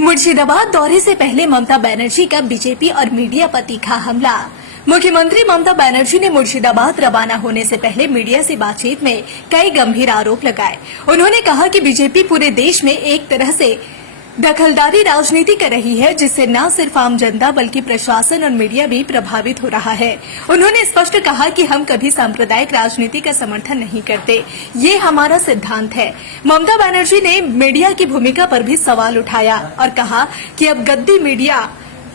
मुर्शिदाबाद दौरे से पहले ममता बनर्जी का बीजेपी और मीडिया पर तीखा हमला। मुख्यमंत्री ममता बनर्जी ने मुर्शिदाबाद रवाना होने से पहले मीडिया से बातचीत में कई गंभीर आरोप लगाए। उन्होंने कहा कि बीजेपी पूरे देश में एक तरह से दखलदारी राजनीति कर रही है, जिससे न सिर्फ आम जनता बल्कि प्रशासन और मीडिया भी प्रभावित हो रहा है। उन्होंने स्पष्ट कहा कि हम कभी सांप्रदायिक राजनीति का समर्थन नहीं करते, ये हमारा सिद्धांत है। ममता बनर्जी ने मीडिया की भूमिका पर भी सवाल उठाया और कहा कि अब गद्दी मीडिया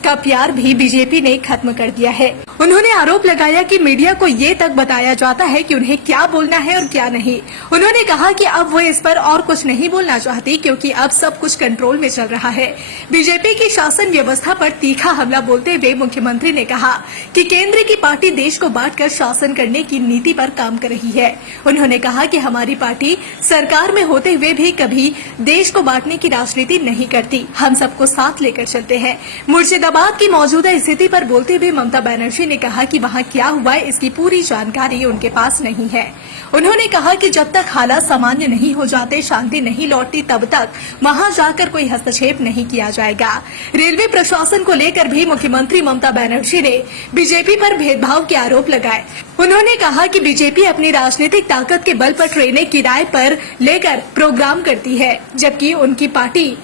का प्यार भी बीजेपी ने खत्म कर दिया है। उन्होंने आरोप लगाया कि मीडिया को ये तक बताया जाता है कि उन्हें क्या बोलना है और क्या नहीं। उन्होंने कहा कि अब वो इस पर और कुछ नहीं बोलना चाहती, क्योंकि अब सब कुछ कंट्रोल में चल रहा है। बीजेपी की शासन व्यवस्था पर तीखा हमला बोलते हुए मुख्यमंत्री ने कहा कि केंद्र की पार्टी देश को बांटकर शासन करने की नीति पर काम कर रही है। उन्होंने कहा कि हमारी पार्टी सरकार में होते हुए भी कभी देश को बांटने की राजनीति नहीं करती, हम सबको साथ लेकर चलते हैं। मुर्शिदाबाद की मौजूदा स्थिति पर बोलते हुए ममता बनर्जी ने कहा कि वहां क्या हुआ है, इसकी पूरी जानकारी उनके पास नहीं है। उन्होंने कहा कि जब तक हालात सामान्य नहीं हो जाते, शांति नहीं लौटती, तब तक वहां जाकर कोई हस्तक्षेप नहीं किया जाएगा। रेलवे प्रशासन को लेकर भी मुख्यमंत्री ममता बनर्जी ने बीजेपी पर भेदभाव के आरोप लगाए। उन्होंने कहा कि बीजेपी अपनी राजनीतिक ताकत के बल पर ट्रेनें किराए पर लेकर प्रोग्राम करती है, जबकि उनकी पार्टी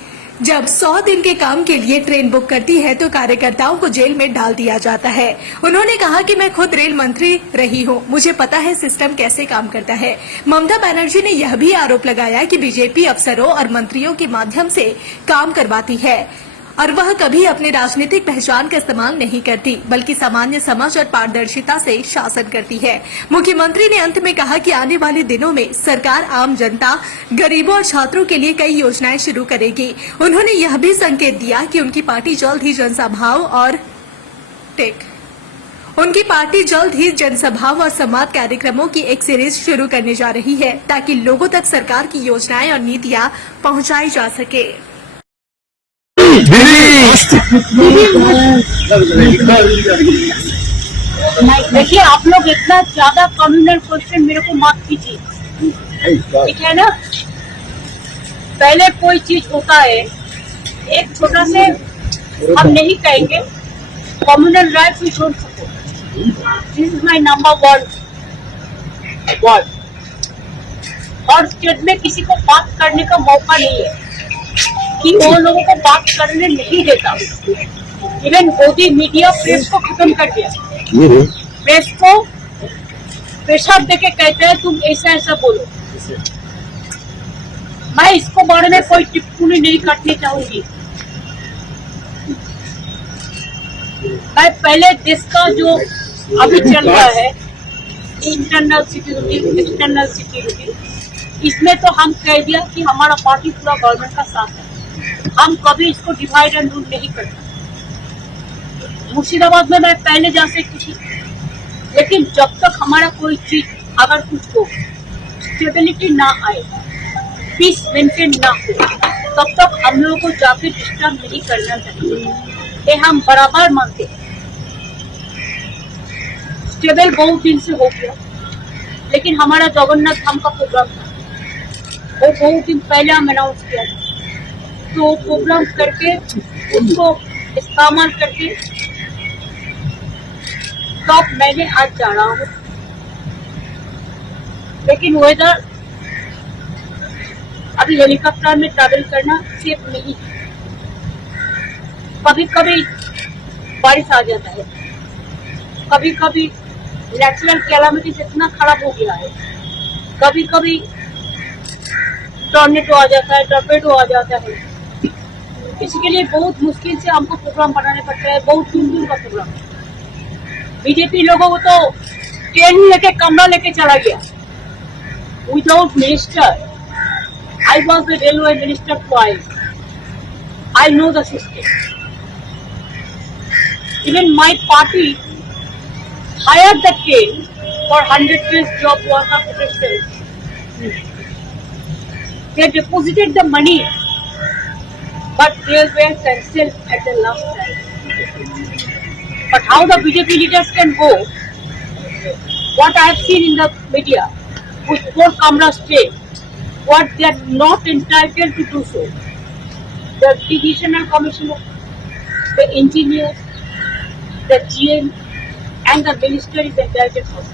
जब 100 दिन के काम के लिए ट्रेन बुक करती है तो कार्यकर्ताओं को जेल में डाल दिया जाता है। उन्होंने कहा कि मैं खुद रेल मंत्री रही हूं, मुझे पता है सिस्टम कैसे काम करता है। ममता बनर्जी ने यह भी आरोप लगाया कि बीजेपी अफसरों और मंत्रियों के माध्यम से काम करवाती है और वह कभी अपने राजनीतिक पहचान का इस्तेमाल नहीं करती, बल्कि सामान्य समझ और पारदर्शिता से शासन करती है। मुख्यमंत्री ने अंत में कहा कि आने वाले दिनों में सरकार आम जनता, गरीबों और छात्रों के लिए कई योजनाएं शुरू करेगी। उन्होंने यह भी संकेत दिया कि उनकी पार्टी जल्द ही जनसभाओं और संवाद कार्यक्रमों की एक सीरीज शुरू करने जा रही है, ताकि लोगों तक सरकार की योजनाएं और नीतियां पहुंचाई जा सके। देखिए, आप लोग इतना ज्यादा कम्युनल क्वेश्चन मेरे को मत कीजिए, ठीक है ना। पहले कोई चीज होता है, एक छोटा से हम नहीं कहेंगे कम्युनल राइट्स वी छोड़ सको। This is my number 1। और स्टेट में किसी को बात करने का मौका नहीं है कि वो लोगों को बात करने नहीं देता। इवन मोदी मीडिया प्रेस को खत्म कर दिया। प्रेस को पेशाब देके कहते हैं तुम ऐसा ऐसा बोलो। मैं इसको बारे में कोई टिप्पणी नहीं करनी चाहूंगी। मैं पहले देश का जो अभी चल रहा है इंटरनल सिक्योरिटी, एक्सटर्नल सिक्योरिटी, इसमें तो हम कह दिया कि हमारा पार्टी पूरा गवर्नमेंट का साथ है। हम कभी इसको डिवाइड एंड रूल नहीं करते। मुर्शिदाबाद में मैं पहले जा सकती थी, लेकिन जब तक हमारा कोई चीज अगर कुछ हो, स्टेबिलिटी ना आए, पीस मेंटेन ना हो, तब तक हम लोगों को जाके डिस्टर्ब नहीं करना चाहिए। ये हम बराबर मानते हैं। स्टेबल बहुत दिन से हो गया, लेकिन हमारा जगन्नाथ धाम का प्रोग्राम था, वो बहुत दिन पहले हम अनाउंस किया था। तो प्रोग्राम करके उसको इस्तेमाल करके तब मैंने आज जा रहा हूँ, लेकिन वेदर अभी हेलीकॉप्टर में ट्रैवल करना सेफ नहीं है। कभी कभी बारिश आ जाता है, कभी कभी नेचुरल कैलामिटीज इतना खराब हो गया है, कभी कभी टॉर्नेडो आ जाता है, टॉर्पेडो आ जाता है। इसके लिए बहुत मुश्किल से हमको प्रोग्राम बनाने पड़ता है, बहुत दूर का प्रोग्राम। बीजेपी लोगों को तो ट्रेन लेके कमरा लेके चला गया without minister. I was the railway minister twice. I know the system. Even my party hired the train for 100 days job worker protesters. They deposited the money, but they were cancelled at the last time. But how the BJP leaders can go? What I have seen in the media, with 4 Kamra state, what they are not entitled to do so. the divisional commissioner, the engineer, the GM, and the minister is indicted for.